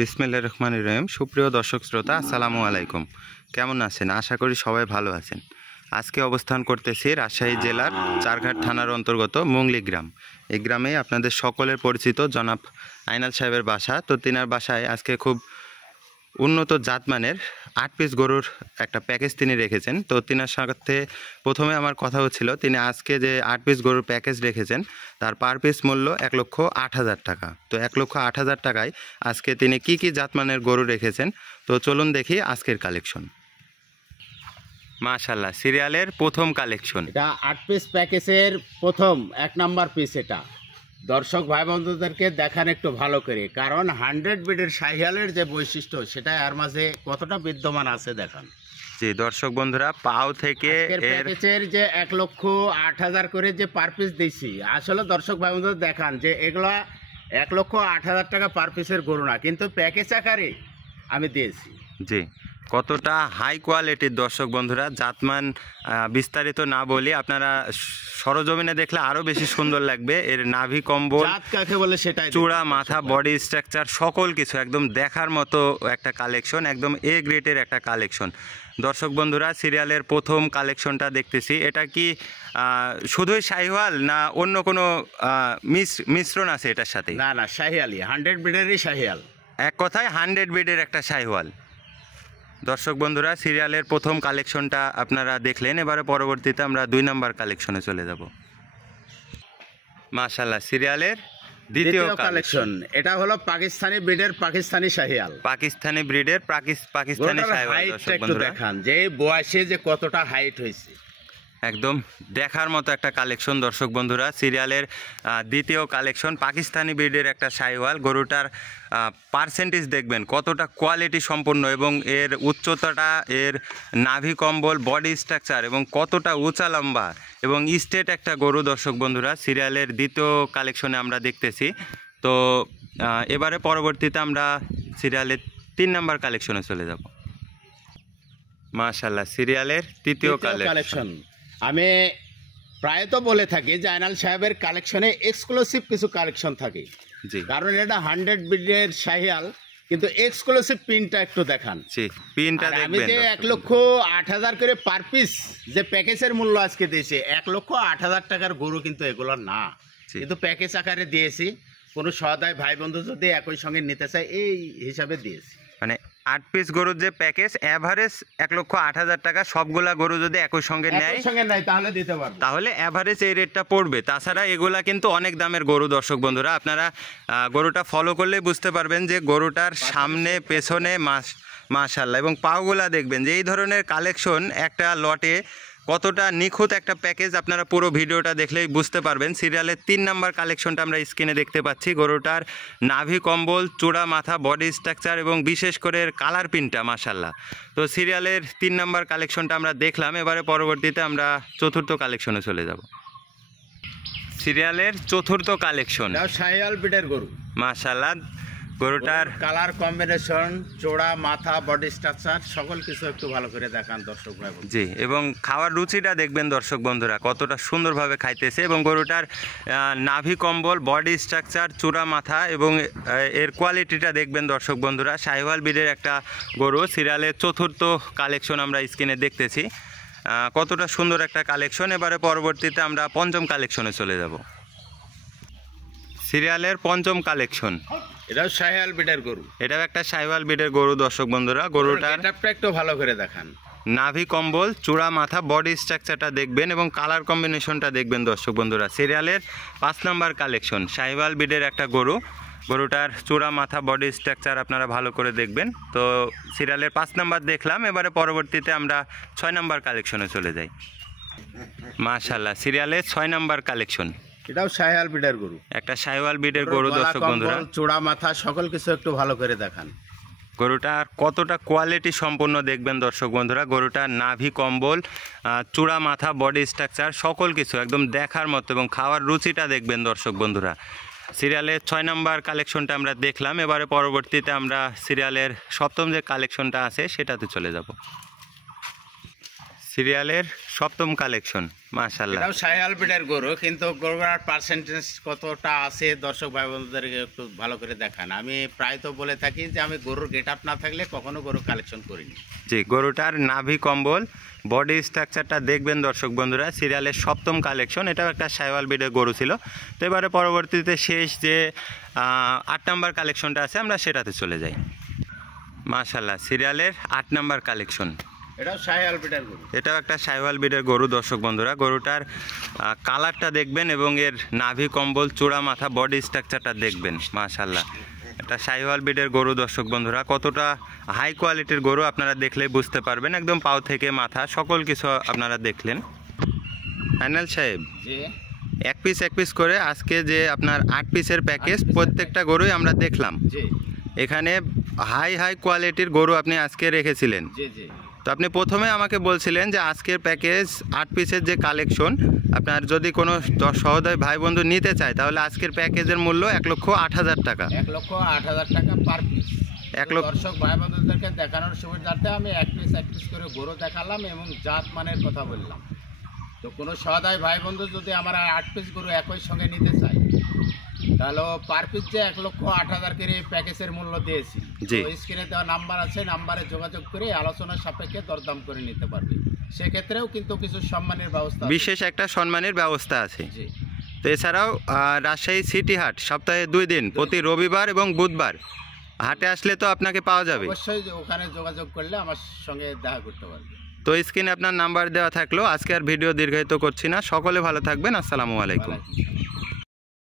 বিসমিল্লাহির রহমানির রহিম। সুপ্রিয় দর্শক শ্রোতা, আসসালামু আলাইকুম। কেমন আছেন? আশা করি সবাই ভালো আছেন। আজকে অবস্থান করতেছি রাজশাহী জেলার চারঘাট থানার অন্তর্গত মুংলি গ্রাম। এই গ্রামে আপনাদের সকলের পরিচিত জনাব আইনাল সাহেবের বাসা। তো তিনার বাসায় আজকে খুব উন্নত জাতমানের 8 পিস গরুর একটা প্যাকেজ তিনি রেখেছেন। তো তিনার সাথে প্রথমে আমার কথা হচ্ছিল, তিনি আজকে যে 8 পিস গরুর প্যাকেজ রেখেছেন তার পার পিস মূল্য 1,08,000 টাকা। তো 1,08,000 টাকায় আজকে তিনি কি কি জাতমানের গরু রেখেছেন, তো চলুন দেখি আজকের কালেকশন। মাশাআল্লাহ, সিরিয়ালের প্রথম কালেকশন। এটা 8 পিস প্যাকেজের প্রথম 1 নাম্বার পিস। এটা দর্শক ভাই বন্ধুদেরকে দেখান একটু ভালো করে, কারণ 100 বিডের শাহিয়ালের যে বৈশিষ্ট্য সেটা এর মাঝে কতটা বিদ্যমান আছে দেখান। জি দর্শক বন্ধুরা, পাও থেকে প্যাকেজের যে 1,08,000 করে যে পার পিস দিয়েছি, আসলে দর্শক ভাই বন্ধুদের দেখান যে এগুলা 1,08,000 টাকা পার পিসের গরু না, কিন্তু প্যাকেজ আকারে আমি দিয়েছি। জি, কতটা হাই কোয়ালিটির দর্শক বন্ধুরা, জাতমান বিস্তারিত না বলি, আপনারা সরজমিনে দেখলে আরও বেশি সুন্দর লাগবে। এর নাভি কম্বল, কাকে বলে সেটাই, চূড়া, মাথা, বডি স্ট্রাকচার সকল কিছু একদম দেখার মতো একটা কালেকশন, একদম এ গ্রেডের একটা কালেকশন। দর্শক বন্ধুরা, সিরিয়ালের প্রথম কালেকশনটা দেখতেছি। এটা কি শুধুই শাহিওয়াল না অন্য কোনো মিশ্রণ আছে এটার সাথে? না না, শাহিয়ালি, 100 বিডেরই শাহিয়াল। এক কথায় 100 বিডের একটা শাহিওয়াল। দর্শক বন্ধুরা, সিরিয়ালের প্রথম কালেকশনটা আপনারা দেখলেন। এবারে পরবর্তীতে আমরা 2 নাম্বার কালেকশনে চলে যাব। মাশাআল্লাহ, সিরিয়ালের দ্বিতীয় কালেকশন। এটা হলো পাকিস্তানি ব্রিডের পাকিস্তানি শাহিয়াল। পাকিস্তানি ব্রিডের পাকিস্তানি শাহিওয়াল। দর্শক বন্ধুরা দেখান যে বয়সে যে কতটা হাইট হয়েছে, একদম দেখার মতো একটা কালেকশন। দর্শক বন্ধুরা, সিরিয়ালের দ্বিতীয় কালেকশন, পাকিস্তানি ব্রিডের একটা শাহিওয়াল। গরুটার পার্সেন্টেজ দেখবেন কতটা কোয়ালিটি সম্পন্ন, এবং এর উচ্চতাটা, এর নাভি কম্বল, বডি স্ট্রাকচার এবং কতটা উঁচা লম্বা এবং স্টেট একটা গরু। দর্শক বন্ধুরা, সিরিয়ালের দ্বিতীয় কালেকশনে আমরা দেখতেছি। তো এবারে পরবর্তীতে আমরা সিরিয়ালের 3 নাম্বার কালেকশনে চলে যাব। মাশাআল্লাহ, সিরিয়ালের তৃতীয় কালেকশন। আমি প্রায়ত বলে থাকি যে আইনাল সাহেবের কালেকশনে এক্সক্লুসিভ কিছু কালেকশন থাকে। জি, কারণ এটা 100 বিডের শাহিয়াল, কিন্তু এক্সক্লুসিভ পিনটা একটু দেখান। জি, পিনটা দেখবেন। আমি যে 1,08,000 করে পার পিস যে প্যাকেজের মূল্য আজকে দিয়েছি, 1,08,000 টাকার গরু কিন্তু এগুলো না, কিন্তু প্যাকেজ আকারে দিয়েছি। কোনো সহায় ভাই বন্ধু যদি একই সঙ্গে নিতে চায় এই হিসাবে দিয়েছি। মানে 8 পিস গরুর যে প্যাকেজ, অ্যাভারেজ 1,08,000 টাকা। সবগুলা গরু যদি একই সঙ্গে নেয় তাহলে দিতে পারবো, তাহলে অ্যাভারেজ এই রেটটা পড়বে। তাছাড়া এগুলা কিন্তু অনেক দামের গরু। দর্শক বন্ধুরা, আপনারা গরুটা ফলো করলেই বুঝতে পারবেন যে গরুটার সামনে পেছনে মাশাআল্লাহ, এবং পাগুলা দেখবেন যে এই ধরনের কালেকশন একটা লটে কতটা নিখুঁত একটা প্যাকেজ, আপনারা পুরো ভিডিওটা দেখলেই বুঝতে পারবেন। সিরিয়ালের 3 নাম্বার কালেকশনটা আমরা স্ক্রিনে দেখতে পাচ্ছি। গরুটার নাভি কম্বল, চূড়া, মাথা, বডি স্ট্রাকচার এবং বিশেষ করে কালার প্রিন্টটা মাশাআল্লাহ। তো সিরিয়ালের 3 নাম্বার কালেকশনটা আমরা দেখলাম। এবারে পরবর্তীতে আমরা চতুর্থ কালেকশনে চলে যাব। সিরিয়ালের চতুর্থ কালেকশন, শাহিয়াল ব্রিডের গরু। মাশাআল্লাহ, গরুটার কালার কম্বিনেশন, চোড়া, মাথা, বডি স্ট্রাকচার সকল কিছু একটু ভালো করে দেখান দর্শক ভাই। জি, এবং খাওয়ার রুচিটা দেখবেন দর্শক বন্ধুরা, কতটা সুন্দরভাবে খাইতেছে। এবং গরুটার নাভি কম্বল, বডি স্ট্রাকচার, চূড়া, মাথা এবং এর কোয়ালিটিটা দেখবেন দর্শক বন্ধুরা। শাহিওয়াল ব্রিডের একটা গরু। সিরিয়ালের চতুর্থ কালেকশন আমরা স্ক্রিনে দেখতেছি, কতটা সুন্দর একটা কালেকশন। এবারে পরবর্তীতে আমরা পঞ্চম কালেকশনে চলে যাব। সিরিয়ালের পঞ্চম কালেকশন, এটাও শাহিয়াল ব্রিডের গরু। এটাও একটা শাহিওয়াল ব্রিডের গরু। দর্শক বন্ধুরা, গরুটার একটু ভালো করে দেখান। নাভি কম্বল, চূড়া, মাথা, বডি স্ট্রাকচারটা দেখবেন এবং কালার কম্বিনেশনটা দেখবেন দর্শক বন্ধুরা। সিরিয়ালের 5 নাম্বার কালেকশন, শাহিওয়াল ব্রিডের একটা গরু। গরুটার চূড়া, মাথা, বডি স্ট্রাকচার আপনারা ভালো করে দেখবেন। তো সিরিয়ালের 5 নাম্বার দেখলাম। এবারে পরবর্তীতে আমরা 6 নাম্বার কালেকশনে চলে যাই। মাশাআল্লাহ, সিরিয়ালের 6 নাম্বার কালেকশন, এটাও শাহিয়াল ব্রিডের গরু। একটা শাহিওয়াল ব্রিডের গরু। দর্শক বন্ধুরা, চূড়া, মাথা সকল কিছু একটু ভালো করে দেখান। গরুটার কতটা কোয়ালিটি সম্পন্ন দেখবেন দর্শক বন্ধুরা। গরুটার নাভি কম্বল, চূড়া, মাথা, বডি স্ট্রাকচার সকল কিছু একদম দেখার মতো, এবং খাওয়ার রুচিটা দেখবেন দর্শক বন্ধুরা। সিরিয়ালের 6 নাম্বার কালেকশনটা আমরা দেখলাম। এবারে পরবর্তীতে আমরা সিরিয়ালের 7ম যে কালেকশনটা আছে সেটাতে চলে যাব। সিরিয়ালের সপ্তম কালেকশন, মাশাআল্লাহ। এটাও শাহিওয়াল ব্রিডের গরু, কিন্তু গরুর পার্সেন্টেজ কতটা আছে দর্শক ভাই বোনদেরকে একটু ভালো করে দেখান। আমি প্রায় তো বলে থাকি যে আমি গরুর গেট আপ না থাকলে কখনো গরু কালেকশন করিনি। জি, গরুটার নাভি কম্বল বডি স্ট্রাকচারটা দেখবেন দর্শক বন্ধুরা, সিরিয়ালের সপ্তম কালেকশন। এটাও একটা শাহিওয়াল ব্রিডের গরু ছিল। তো এবারে পরবর্তীতে শেষ যে 8 নাম্বার কালেকশনটা আছে আমরা সেটাতে চলে যাই। মাশাআল্লাহ, সিরিয়ালের 8 নাম্বার কালেকশন, এটাও শাহিওয়াল ব্রিডের গরু। এটাও একটা শাহিওয়াল ব্রিডের গরু দর্শক বন্ধুরা। গরুটার কালারটা দেখবেন এবং এর নাভি কম্বল, চূড়া মাথা, বডি স্ট্রাকচারটা দেখবেন। মাশাআল্লাহ, এটা শাহিওয়াল ব্রিডের গরু দর্শক বন্ধুরা। কতটা হাই কোয়ালিটির গরু আপনারা দেখলেই বুঝতে পারবেন, একদম পাও থেকে মাথা সকল কিছু আপনারা দেখলেন। ফাইনাল সাহেব, যে এক পিস করে আজকে যে আপনার 8 পিসের প্যাকেজ, প্রত্যেকটা গরুই আমরা দেখলাম। জি এখানে হাই কোয়ালিটির গরু আপনি আজকে রেখেছিলেন। জি জি তো আপনি প্রথমে আমাকে বলছিলেন যে আজকের প্যাকেজ 8 পিসের যে কালেকশন, আপনার যদি কোনো সহোদয় ভাই বন্ধু নিতে চায় তাহলে আজকের প্যাকেজের মূল্য 1,08,000 টাকা। 1,08,000 টাকা পার পিস। 1 লক্ষ দর্শক ভাই বোনদেরকে দেখানোর সুবিধার্থে আমি এক পিস করে গরু দেখালাম এবং জাত মানের কথা বললাম। তো কোনো সহোদয় ভাই বন্ধু যদি আমার 8 পিস গরু একই সঙ্গে নিতে চায় তাহলে পার পিস যে 1,08,000 করে প্যাকেজের মূল্য দিয়েছি। জি। তো স্ক্রিনে দেওয়া নাম্বার আছে, নাম্বারে যোগাযোগ করে আলোচনার সাপেক্ষে দরদাম করে নিতে পারবে। সেক্ষেত্রেও কিন্তু কিছু সম্মানের ব্যবস্থা আছে। বিশেষ একটা সম্মানের ব্যবস্থা আছে। জি। তো এছাড়াও রাজশাহী সিটি হাট সপ্তাহে 2 দিন, প্রতি রবিবার এবং বুধবার হাটে আসলে তো আপনাকে পাওয়া যাবে। অবশ্যই ওখানে যোগাযোগ করলে আমার সঙ্গে দেখা করতে পারবে। তো স্ক্রিনে আপনার নাম্বার দেওয়া থাকলো। আজকে আর ভিডিও দীর্ঘায়িত করছি না, সকলে ভালো থাকবেন। আসসালামু আলাইকুম। ওয়ালাইকুম আসসালাম।